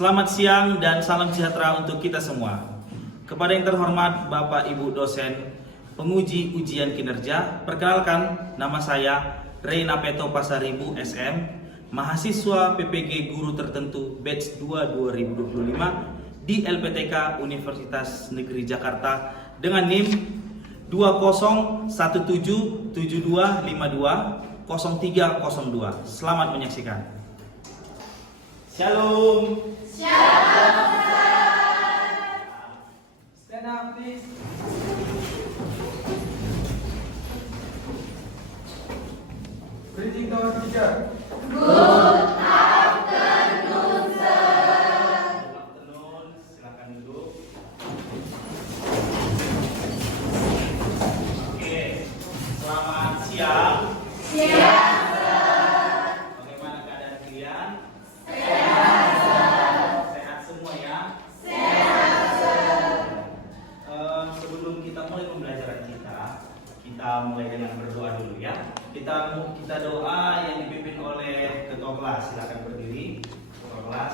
Selamat siang dan salam sejahtera untuk kita semua. Kepada yang terhormat Bapak Ibu dosen, penguji ujian kinerja, perkenalkan nama saya Reina Peto Pasaribu SM, mahasiswa PPG Guru Tertentu Batch 2 2025 di LPTK Universitas Negeri Jakarta dengan NIM 201772520302. Selamat menyaksikan. Shalom. Shalom. Stand up, please. Greeting to our teacher. Good afternoon, sir. Good afternoon. Silakan duduk. Oke. Selamat siang. Siang. Bagaimana keadaan kalian? Sehat, sir. Sehat semua ya? Sehat, sir. Sebelum kita mulai pembelajaran kita mulai dengan berdoa dulu ya. Kita doa yang dipimpin oleh ketua kelas. Silakan berdiri, ketua kelas.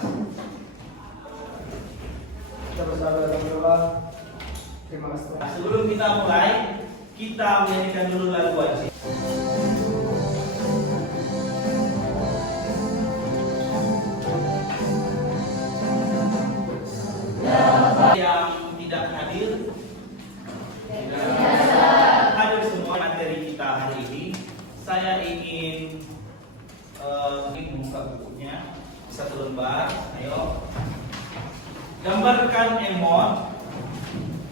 Kita bersama dalam doa. Terima kasih. Nah, sebelum kita mulai, kita menyanyikan dulu lagu aja. Yang tidak hadir semua materi kita hari ini. Saya ingin membuka bukunya satu lembar. Ayo gambarkan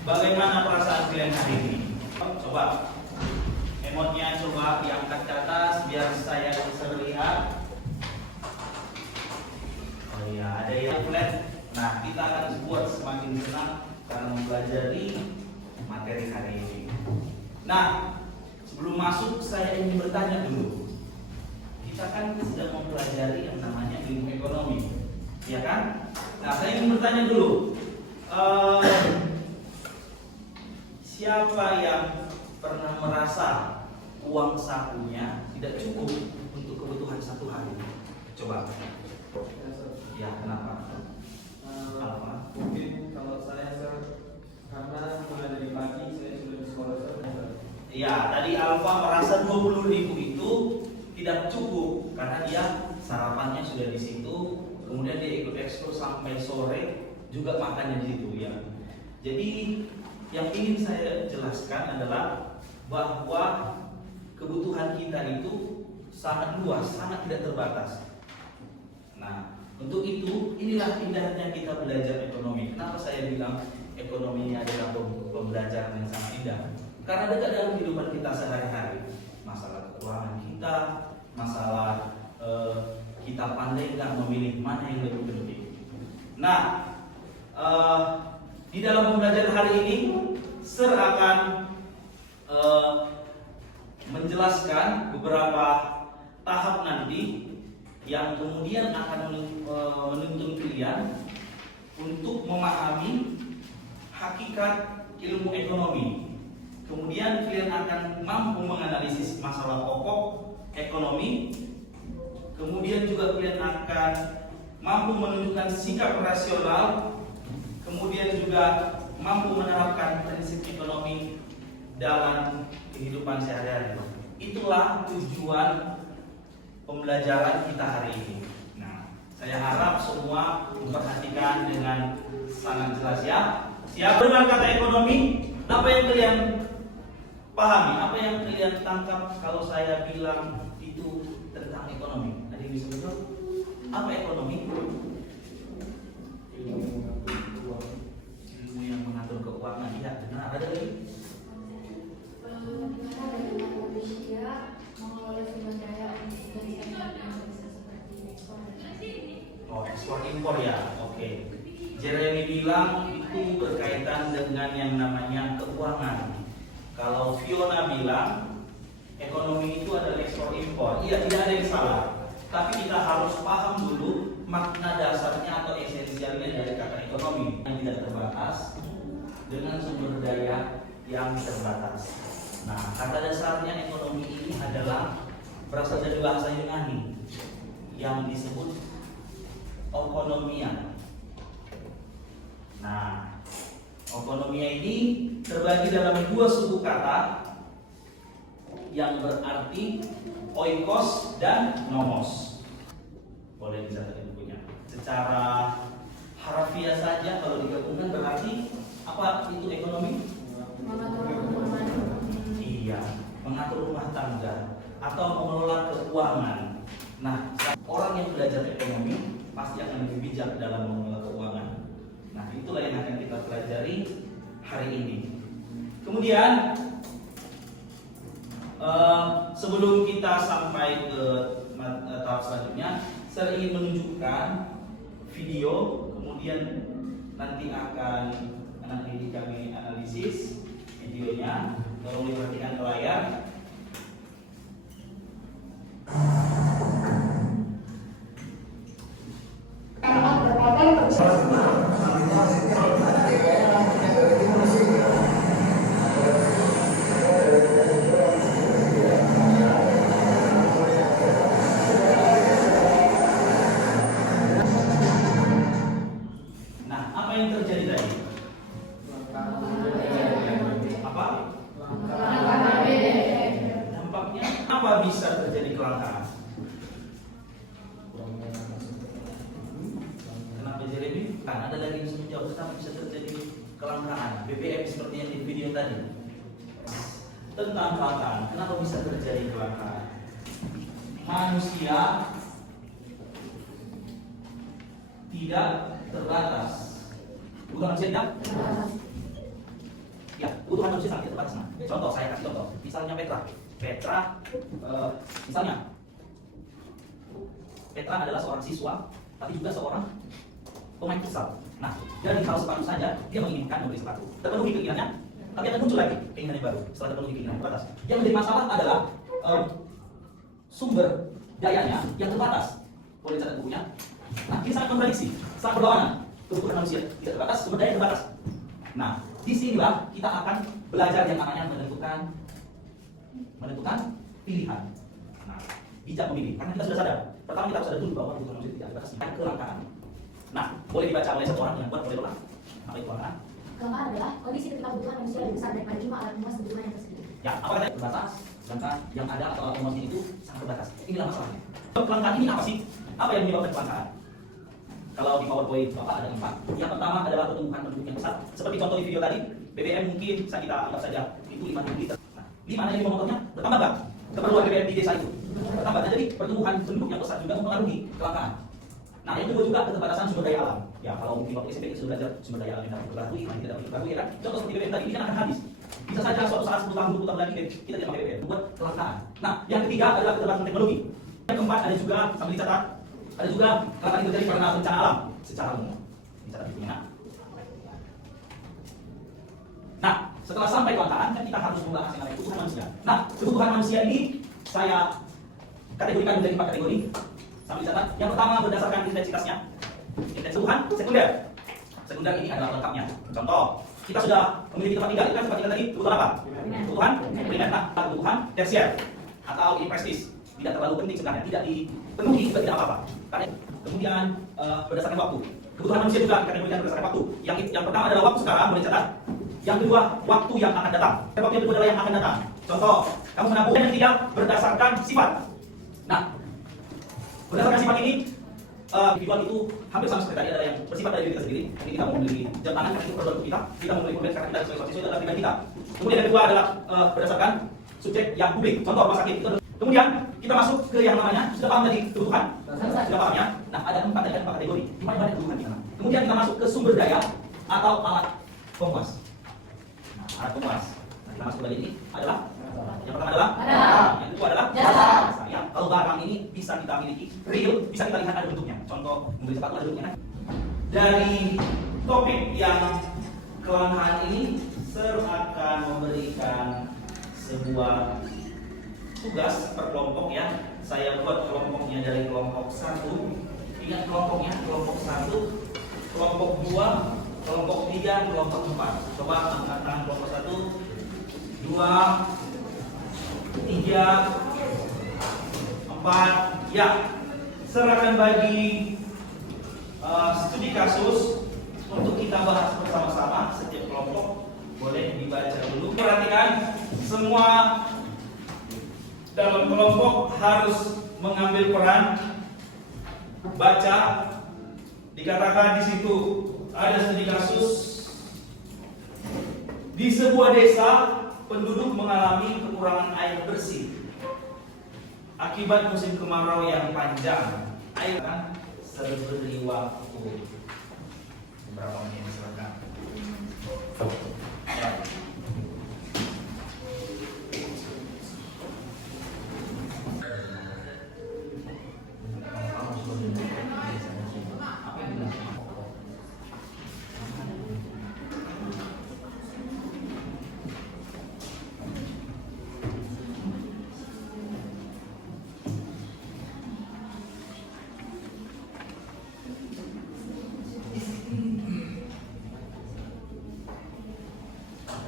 bagaimana perasaan kalian hari ini. Coba emotnya coba diangkat ke atas biar saya bisa lihat. Oh iya, ada yang flat. Nah, kita akan buat semakin senang karena mempelajari materi hari ini. Nah, sebelum masuk saya ingin bertanya dulu. Kita kan sedang mempelajari yang namanya ilmu ekonomi, ya kan? Nah, saya ingin bertanya dulu. Siapa yang pernah merasa uang sakunya tidak cukup untuk kebutuhan satu hari? Coba. Ya, kenapa? Apa? Mungkin kalau saya sir, karena mulai dari pagi saya sudah di sekolah sir. Ya, tadi Alfa merasa 20.000 itu tidak cukup karena dia sarapannya sudah di situ, kemudian dia ikut ekskul sampai sore juga makannya di situ ya. Jadi yang ingin saya jelaskan adalah bahwa kebutuhan kita itu sangat luas, sangat tidak terbatas. Nah, untuk itu inilah indahnya kita belajar ekonomi. Kenapa saya bilang ekonomi ini adalah pembelajaran yang sangat indah? Karena dekat dalam kehidupan kita sehari-hari. Masalah keuangan kita, masalah kita pandai nggak memilih mana yang lebih penting. Nah, di dalam pembelajaran hari ini, Sir akan menjelaskan beberapa tahap nanti yang kemudian akan menuntun kalian untuk memahami hakikat ilmu ekonomi. Kemudian kalian akan mampu menganalisis masalah pokok ekonomi. Kemudian juga kalian akan mampu menunjukkan sikap rasional. Kemudian juga mampu menerapkan prinsip ekonomi dalam kehidupan sehari-hari. Itulah tujuan pembelajaran kita hari ini. Nah, saya harap semua memperhatikan dengan sangat jelas ya. Siap dengan kata ekonomi? Apa yang kalian pahami? Apa yang kalian tangkap kalau saya bilang itu tentang ekonomi? Ada yang bisa betul? Apa ekonomi? Ilmu yang mengatur keuangan. Iya, benar. Ada lagi? Bagaimana manusia mengelola sumber daya untuk seperti ekspor dan Oh, ekspor impor ya. Oke. Jeremy bilang itu berkaitan dengan yang namanya keuangan. Kalau Fiona bilang ekonomi itu adalah ekspor impor. Iya, tidak ada yang salah. Tapi kita harus paham dulu makna dasarnya atau esensialnya dari kata ekonomi yang tidak terbatas dengan sumber daya yang terbatas. Nah, kata dasarnya ekonomi ini adalah berasal dari bahasa Yunani yang disebut okonomia. Nah, okonomia ini terbagi dalam dua suku kata yang berarti oikos dan nomos. Boleh dicatat di bukunya. Secara harafiah saja kalau digabungkan berarti apa itu ekonomi? Iya, mengatur rumah tangga atau mengelola keuangan. Nah, orang yang belajar ekonomi pasti akan lebih bijak dalam mengelola keuangan. Nah, itulah yang akan kita pelajari hari ini. Kemudian sebelum kita sampai ke tahap selanjutnya, saya ingin menunjukkan video, kemudian nanti akan anak didik kami analisis videonya. Tolong diperhatikan ke layar. Nah, apa yang terjadi tadi? Apa? Dampaknya apa bisa terjadi kelangkaan? Kenapa Jeremy? Kan ada lagi yang bisa menjawab kenapa bisa terjadi kelangkaan BBM seperti yang di video tadi. Tentang kelangkaan, kenapa bisa terjadi kelangkaan? Manusia tidak terbatas. Bukan manusia tidak? Ya, kebutuhan manusia sangat terbatas. Nah, contoh, saya kasih contoh. Misalnya Petra adalah seorang siswa, tapi juga seorang pemain futsal. Nah, dari hal sepatu saja, dia menginginkan membeli sepatu. Terpenuhi keinginannya, tapi akan muncul lagi keinginan yang baru setelah terpenuhi keinginan terbatas. Yang menjadi masalah adalah sumber dayanya yang terbatas. Boleh catat bukunya. Nah, ini sangat kontradiksi, sangat berlawanan. Kebutuhan manusia tidak terbatas, sumber daya terbatas. Nah, disinilah kita akan belajar yang namanya menentukan pilihan. Nah, bijak memilih, karena kita sudah sadar. Pertama kita harus sadar dulu bahwa kebutuhan manusia tidak terbatas, dan kelangkaan. Nah, boleh dibaca oleh satu orang yang buat boleh ulang. Apa itu kelangkaan? Kelangkaan adalah kondisi ketika kebutuhan manusia lebih besar daripada jumlah alat emas kebutuhan yang tersedia. Ya, apa katanya? Terbatas, sedangkan yang ada atau alat emasnya itu sangat terbatas. Inilah masalahnya. Kelangkaan ini apa sih? Apa yang menyebabkan kelangkaan? Kalau di PowerPoint Bapak ada 4. Yang pertama adalah pertumbuhan penduduk yang besar. Seperti contoh di video tadi, BBM mungkin bisa kita anggap saja itu 5.000 liter. Nah, 5 motornya bertambah nggak? Keperluan BBM di desa itu bertambah. Nah, jadi pertumbuhan penduduk yang besar juga mempengaruhi kelangkaan. Nah, yang kedua juga keterbatasan sumber daya alam. Ya, kalau mungkin waktu SMP kita sudah belajar sumber daya alam yang dapat diperbarui, yang tidak dapat diperbarui, ya kan? Contoh seperti BBM tadi, ini kan akan habis. Bisa saja suatu saat 10 tahun, 20 tahun lagi kita tidak pakai BBM, membuat kelangkaan. Nah, yang ketiga adalah keterbatasan teknologi. Yang keempat ada juga, sambil dicatat, ada juga kelangkaan yang terjadi karena bencana alam secara umum. Dicatat bukunya. Nah, setelah sampai kelangkaan, kan kita harus membahas yang namanya kebutuhan manusia. Nah, kebutuhan manusia ini saya kategorikan menjadi 4 kategori. Sambil dicatat. Yang pertama berdasarkan intensitasnya. Intens kebutuhan sekunder. Sekunder ini adalah lengkapnya. Contoh, kita sudah memiliki tempat tinggal. Itu kan tempat tinggal tadi kebutuhan apa? Kebutuhan primer. Nah, kebutuhan tersier atau ini prestis. Tidak terlalu penting sebenarnya, tidak dipenuhi juga tidak apa-apa. Karena kemudian berdasarkan waktu. Kebutuhan manusia juga dikategorikan berdasarkan waktu. Yang pertama adalah waktu sekarang, boleh catat. Yang kedua, waktu yang akan datang. Waktu yang kedua adalah yang akan datang. Contoh, kamu menabung. Yang ketiga berdasarkan sifat. Nah, berdasarkan sifat ini, individual itu hampir sama seperti tadi, adalah yang bersifat dari diri kita sendiri. Jadi kita mau membeli jam tangan karena itu produk kita. Kita mau membeli mobil karena kita sesuai itu adalah pribadi kita. Kemudian yang kedua adalah berdasarkan subjek yang publik. Contoh rumah sakit itu. Kemudian kita masuk ke yang namanya, sudah paham tadi kebutuhan? Sudah paham ya? Nah, ada 4 kategori. Di mana kebutuhan kita. Kemudian kita masuk ke sumber daya atau alat pemuas. Nah, alat pemuas. Nah, kita masuk ke bagian ini adalah yang pertama adalah yang kedua adalah jasa. Ya, kalau barang ini bisa kita miliki real, bisa kita lihat ada bentuknya. Contoh membeli sepatu ada bentuknya. Dari topik yang kelangkaan ini, Sir akan memberikan sebuah tugas per kelompok ya. Saya buat kelompoknya dari kelompok 1. Ingat kelompoknya, kelompok 1, kelompok 2, kelompok 3, kelompok 4. Coba angkat tangan kelompok 1, 2, 3, 4. Ya, Sir akan bagi studi kasus untuk kita bahas bersama-sama. Setiap kelompok boleh dibaca dulu. Perhatikan, semua dalam kelompok harus mengambil peran baca. Dikatakan di situ ada studi kasus di sebuah desa penduduk mengalami kekurangan air bersih akibat musim kemarau yang panjang. Air kan seberi waktu berapa menit silakan. Ya.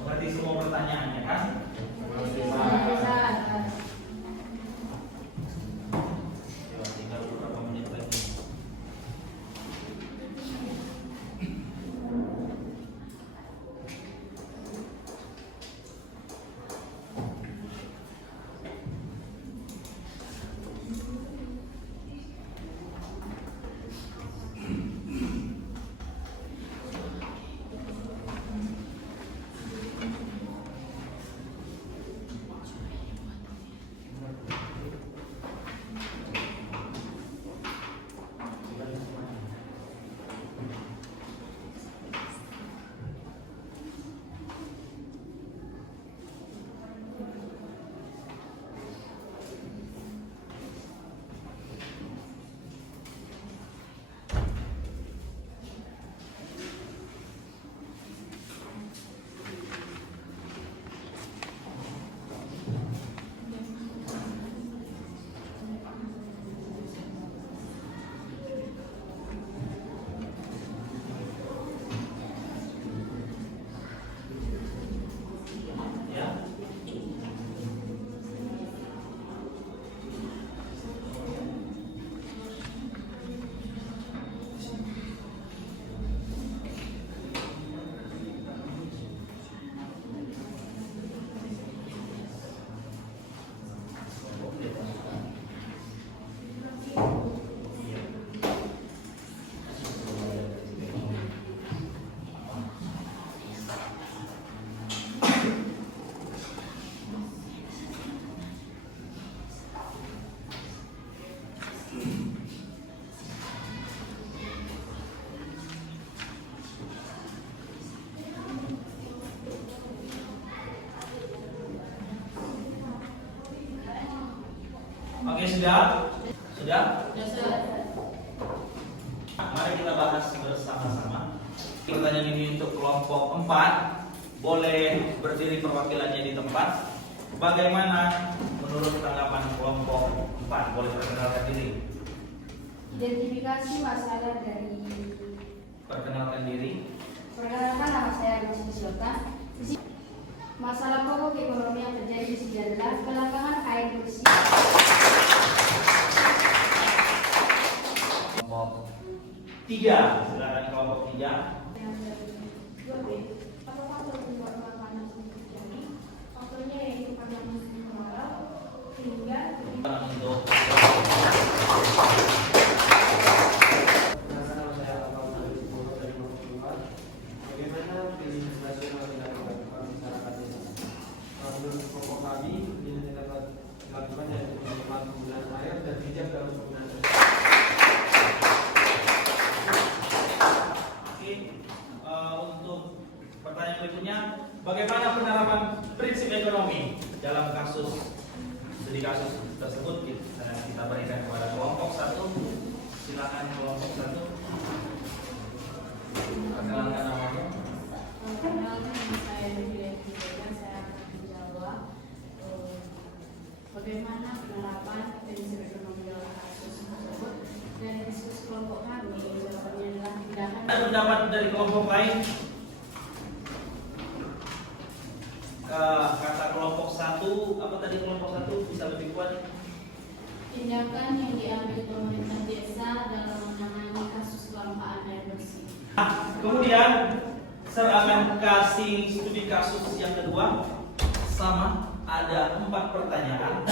Berarti semua pertanyaannya kan? Ya, tinggal beberapa menit lagi. Ya. Oke, sudah? Sudah? Mari kita bahas bersama-sama. Pertanyaan ini untuk kelompok 4. Boleh berdiri perwakilannya di tempat. Bagaimana menurut tanggapan kelompok 4? Boleh perkenalkan diri. Identifikasi masalah dari Perkenalkan diri. perkenalkan nama saya Agus Syota. Masalah pokok ekonomi yang terjadi di sini adalah kelangkaan air bersih. Kelompok 3. Silakan kelompok 3. Yang kedua, apa faktor penyebab kelangkaan air bersih terjadi? Faktornya yaitu karena musim kemarau hingga Untuk Nama saya Abang dari kelompok 2. Bagaimana pendidikan nasional dilakukan kepada masyarakat desa? Menurut kelompok kami, ini dapat dilakukan yaitu pengelolaan penggunaan air dan bijak dalam penggunaan air. Oke, untuk pertanyaan berikutnya, bagaimana penerapan prinsip ekonomi dalam kasus studi kasus tersebut? Kita berikan kepada kelompok 1. Silakan kelompok 1. Perkenalkan namanya. Perkenalkan nama saya Julia Julia. Saya akan menjawab bagaimana penerapan prinsip ekonomi dalam kasus tersebut. Dari diskusi kelompok kami, jawabannya adalah tindakan. Ada pendapat dari kelompok lain? Kata kelompok 1, apa tadi kelompok 1 bisa lebih kuat? Tindakan yang diambil pemerintah desa dalam menangani kasus kelangkaan air bersih. Kemudian saya akan kasih studi kasus yang kedua, sama ada 4 pertanyaan.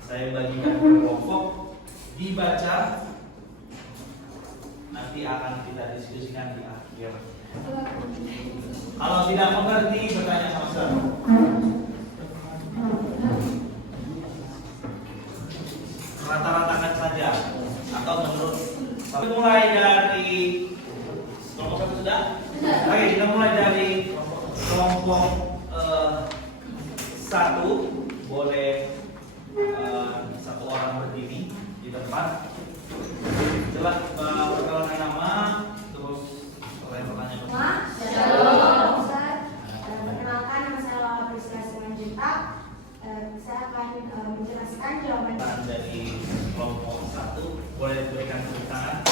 Saya bagikan ke kelompok, dibaca, nanti akan kita diskusikan di akhir. Kalau tidak mengerti, bertanya sama saya. Rata-ratakan saja atau menurut. Mulai dari kelompok satu sudah? Oke, kita mulai dari kelompok 1. Boleh 1 orang berdiri di depan. Jelas perkenalan nama, terus pertanyaan. Shalom, Ustaz. Perkenalkan, nama saya Priscilla Simanjuntak. Saya akan menjelaskan jawaban. Dari kelompok 1, boleh diberikan tepuk tangan.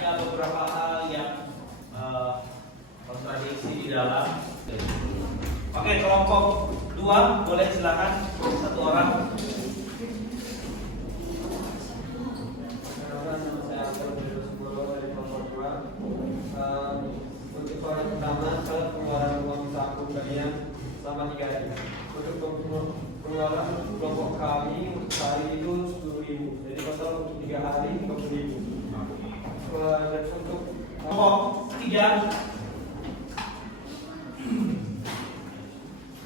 Ada beberapa hal yang kontradiksi di dalam. Oke, kelompok 2, boleh silakan 1 orang. Nama saya Abdul Suburo dari kelompok 2. Untuk orang pertama, kalau pengeluaran uang saku kalian selama 3 hari. Untuk pengeluaran kelompok kami untuk hari itu 10.000. Jadi total untuk 3 hari 50.000. Dan untuk Kelompok 3,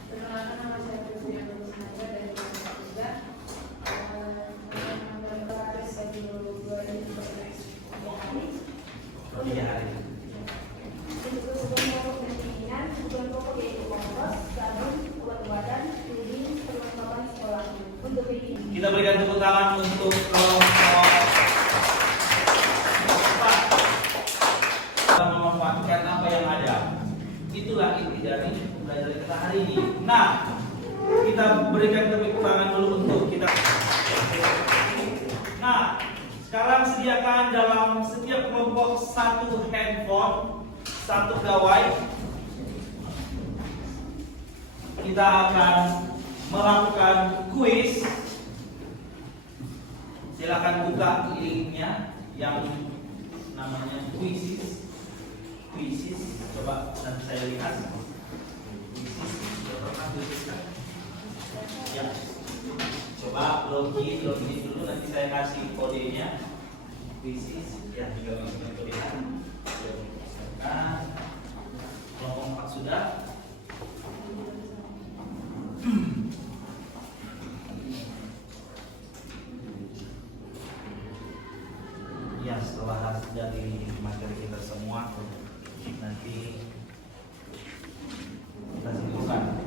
Perkenalkan, nama saya Putri Abdul Sinaga dari kelompok 3. Hari sebelum 2014. 3 hari. Untuk kebutuhan pokok dan keinginan, kebutuhan pokok yaitu kompos, sabun, obat obatan, puding, perlengkapan sekolah. Untuk ini, Kita berikan tepuk tangan untuk kelompok 4. Kita memanfaatkan apa yang ada. Itulah inti dari pembelajaran kita hari ini. Nah, kita berikan tepuk tangan dulu untuk kita. Nah, sekarang sediakan dalam setiap kelompok 1 handphone, 1 gawai. Kita akan melakukan kuis. Silakan buka linknya yang namanya kuisis. Coba nanti saya lihat. Ya. Coba login dulu, nanti saya kasih kodenya. Kuisis ya, tinggal masukin kodenya. Nah, kelompok 4 sudah. Ya, setelah hasil dari materi kita semua, nanti kita simpulkan.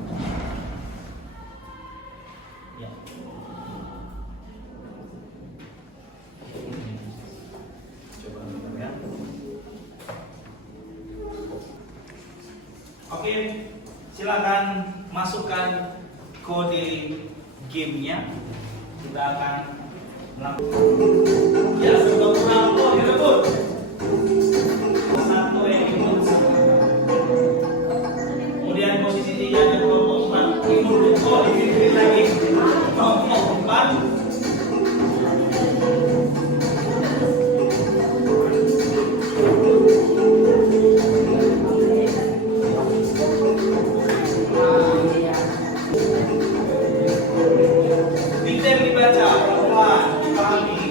Ya. Coba kita lihat. Oke, silakan masukkan kode gamenya. Kita akan melakukan. Ya, sebelum menambah direbut. 1 yang imut. Kemudian posisi 3 ada kelompok 4 imut. Oh, dipilih lagi. Kelompok 4. Detail dibaca, pelan-pelan, dipahami.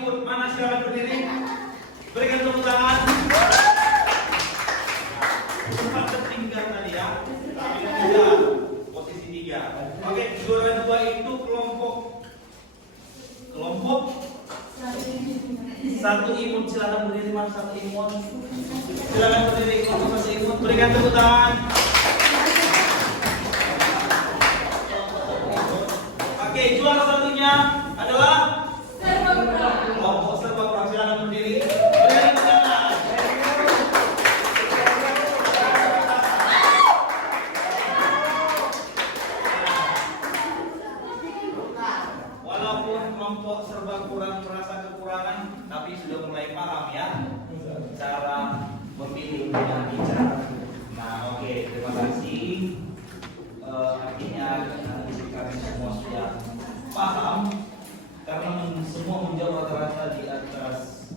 ikut. Mana silakan berdiri. Berikan tepuk tangan. Sempat tertinggal tadi ya. Tapi tidak. Posisi 3. Oke, juara 2 itu kelompok satu imun. Silakan berdiri Mas, satu imun. Silakan berdiri kelompok satu imun. Berikan tepuk tangan. Oke, juara satunya adalah kelompok serbaguna. Silakan berdiri. Berikan tepuk tangan. Walaupun kelompok serbaguna merasa kekurangan, tapi sudah mulai paham ya cara memilih dan bicara. Nah, oke, terima kasih. Akhirnya kami semua sudah paham karena semua menjawab rata-rata di atas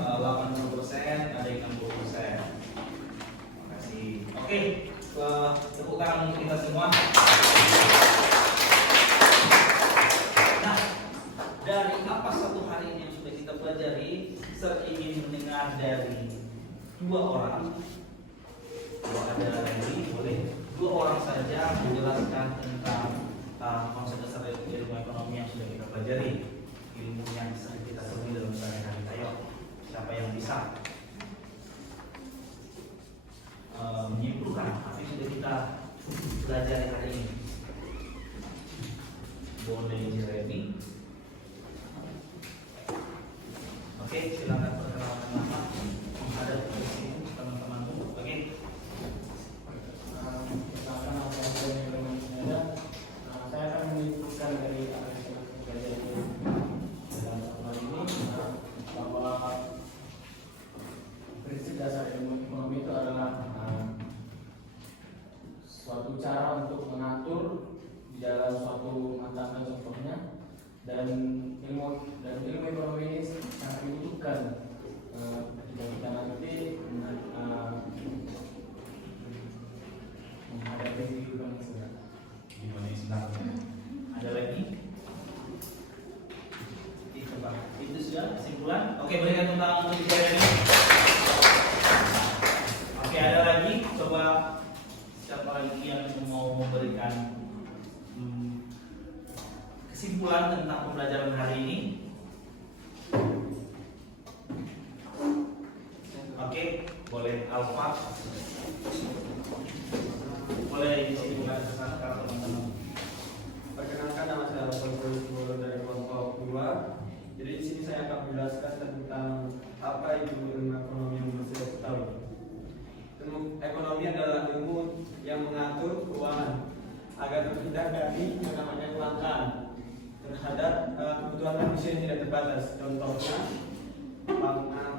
80%, ada yang 60%. Terima kasih. Oke, tepuk tangan untuk kita semua. Nah, dari apa satu hari ini yang sudah kita pelajari, saya ingin mendengar dari 2 orang. Kalau ada lagi, boleh 2 orang saja menjelaskan tentang konsep dasar ilmu ekonomi yang sudah kita pelajari, ilmu yang sering kita temui dalam sehari-hari. Ayo, siapa yang bisa menyimpulkan apa yang sudah kita pelajari hari ini? Boleh Jeremy. Oke, silakan perkenalkan nama, menghadap ke sini teman-temanmu. Oke. Misalkan apa yang saya akan menyebutkan dari apa yang saya pelajari dalam pertemuan ini, bahwa prinsip dasar ilmu ekonomi itu adalah suatu cara untuk mengatur di dalam suatu mata contohnya, dan ilmu ekonomi ini sangat dibutuhkan ketika kita nanti menghadapi kehidupan yang sebenarnya. Gimana istilahnya? Ada lagi? Coba. Itu sudah kesimpulan. Oke, berikan tepuk tangan untuk Jeremy. Oke, ada lagi? Coba siapa lagi yang mau memberikan kesimpulan tentang pembelajaran hari ini? Oke, boleh Alfa. Boleh di sini bukan ke sana kalau teman-teman. Perkenalkan, nama saya Alfa dari kelompok 2. Jadi di sini saya akan menjelaskan tentang apa itu ilmu ekonomi yang harus kita ketahui. Ilmu ekonomi adalah ilmu yang mengatur keuangan agar terhindar dari yang namanya kelangkaan terhadap kebutuhan manusia yang tidak terbatas. Contohnya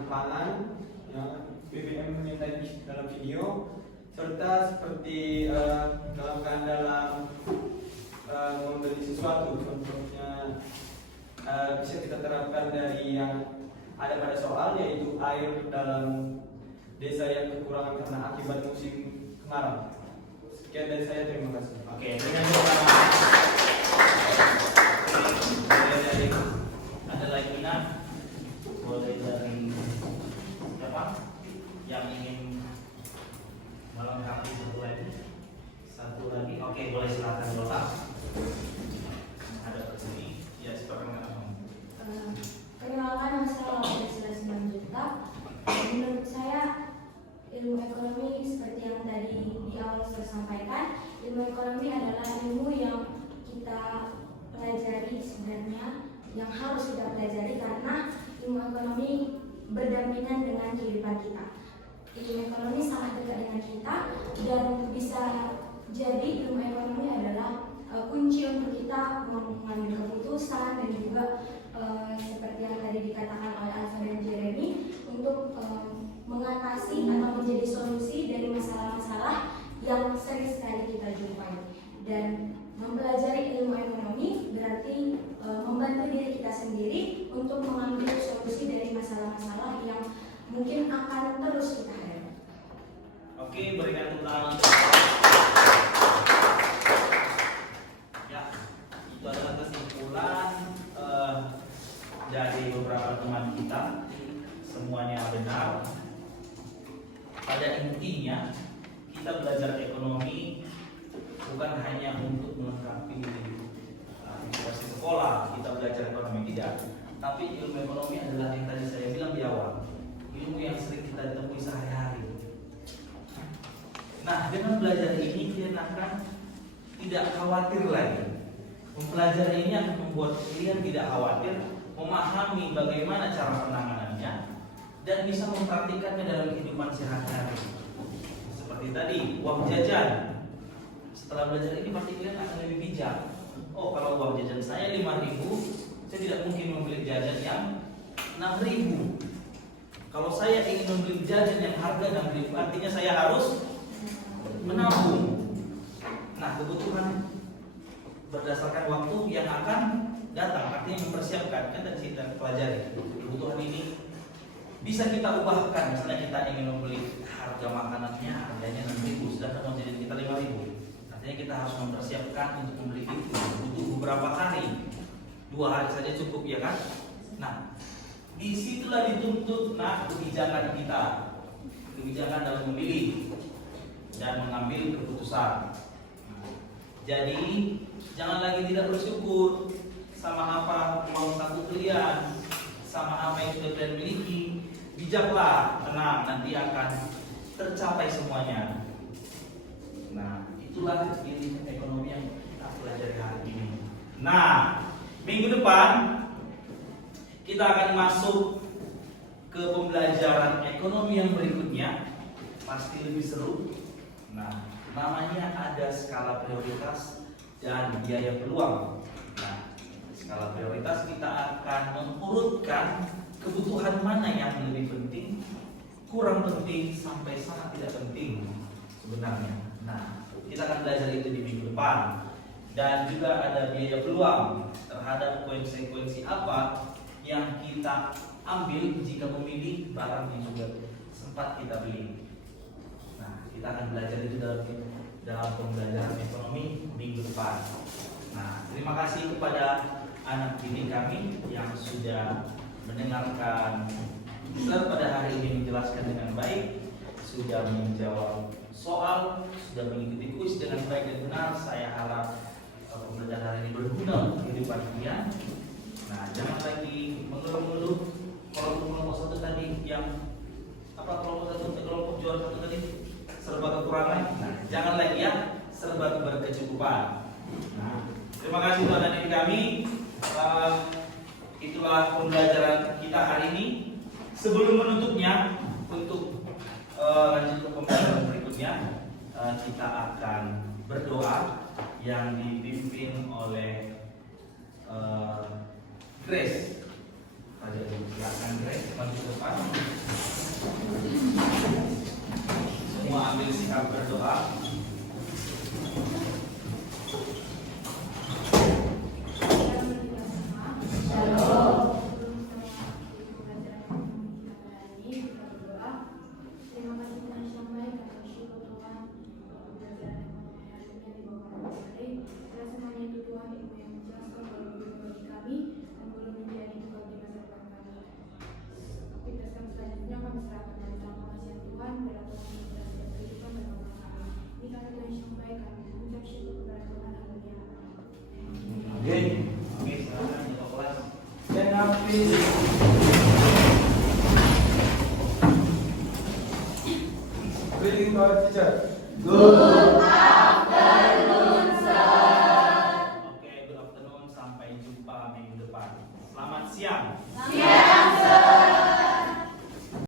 pangan, ya, BBM yang tadi dalam video, serta seperti kelangkaan dalam membeli sesuatu. Contohnya bisa kita terapkan dari yang ada pada soal, yaitu air dalam desa yang kekurangan karena akibat musim kemarau. Sekian dari saya, terima kasih. Oke, dengan doa. Boleh dari ada lagi nak? Boleh dari siapa yang ingin melengkapi satu lagi? Oke, boleh silakan doa. Ada persini. Ya, seperti apa? Perkenalkan, nama saya Laura Simanjuntak. Menurut saya ilmu ekonomi seperti yang tadi di awal saya sampaikan, ilmu ekonomi adalah ilmu yang kita pelajari sebenarnya, yang harus kita pelajari karena ilmu ekonomi berdampingan dengan kehidupan kita. Ilmu ekonomi sangat dekat dengan kita dan bisa jadi ilmu ekonomi adalah kunci untuk kita mengambil keputusan dan juga seperti yang tadi dikatakan oleh Alfa dan Jeremy untuk mengatasi atau menjadi solusi dari masalah-masalah yang sering sekali kita jumpai. Dan mempelajari ilmu ekonomi berarti membantu diri kita sendiri untuk mengambil solusi dari masalah-masalah yang mungkin akan terus kita hadapi. Oke, berikan tepuk tangan. Ya, itu adalah kesimpulan dari kita semuanya benar. Pada intinya kita belajar ekonomi bukan hanya untuk melengkapi situasi sekolah, kita belajar ekonomi tidak, tapi ilmu ekonomi adalah yang tadi saya bilang di awal, ilmu yang sering kita temui sehari-hari. Nah, dengan belajar ini kalian akan tidak khawatir lagi. Mempelajari ini akan membuat kalian tidak khawatir, memahami bagaimana cara penanganannya, dan bisa mempraktikannya dalam kehidupan sehari-hari. Seperti tadi, uang jajan. Setelah belajar ini pasti kalian akan lebih bijak. Oh, kalau uang jajan saya 5.000, saya tidak mungkin membeli jajan yang 6.000. Kalau saya ingin membeli jajan yang harga 6.000, artinya saya harus menabung. Nah, kebutuhan berdasarkan waktu yang akan datang, artinya mempersiapkan. Kan tadi kita pelajari kebutuhan ini bisa kita ubahkan. Misalnya kita ingin membeli harga makanannya harganya 6.000, sedangkan uang jajan kita 5.000. Artinya kita harus mempersiapkan untuk membeli itu. Butuh beberapa hari, 2 hari saja cukup, ya kan? Nah, disitulah dituntut kebijakan kita, kebijakan dalam memilih dan mengambil keputusan. Jadi jangan lagi tidak bersyukur sama apa uang saku kalian, sama apa yang sudah kalian miliki. Bijaklah, tenang, nanti akan tercapai semuanya. Nah, itulah ilmu ekonomi yang kita pelajari hari ini. Nah, minggu depan kita akan masuk ke pembelajaran ekonomi yang berikutnya, pasti lebih seru. Nah, namanya ada skala prioritas dan biaya peluang. Nah, skala prioritas kita akan mengurutkan kebutuhan mana yang lebih penting, kurang penting, sampai sangat tidak penting sebenarnya. Nah, kita akan belajar itu di minggu depan. Dan juga ada biaya peluang terhadap konsekuensi apa yang kita ambil jika memilih barang yang sudah sempat kita beli. Nah, kita akan belajar itu dalam pembelajaran ekonomi minggu depan. Nah, terima kasih kepada anak didik kami yang sudah mendengarkan Ustaz pada hari ini menjelaskan dengan baik, sudah menjawab soal, sudah mengikuti kuis dengan baik dan benar. Saya harap pembelajaran hari ini berguna untuk kehidupan kalian. Nah, jangan lagi mengeluh-ngeluh. Kelompok satu tadi yang kelompok juara satu tadi serba kekurangan. Nah, jangan lagi ya, serba berkecukupan. Nah, terima kasih untuk adik kami. Itulah pembelajaran kita hari ini. Sebelum menutupnya, untuk lanjut ke pembelajaran berikutnya, kita akan berdoa yang dipimpin oleh Grace. Pada silakan Grace maju ke depan. Semua ambil sikap berdoa. Reading for teacher. Good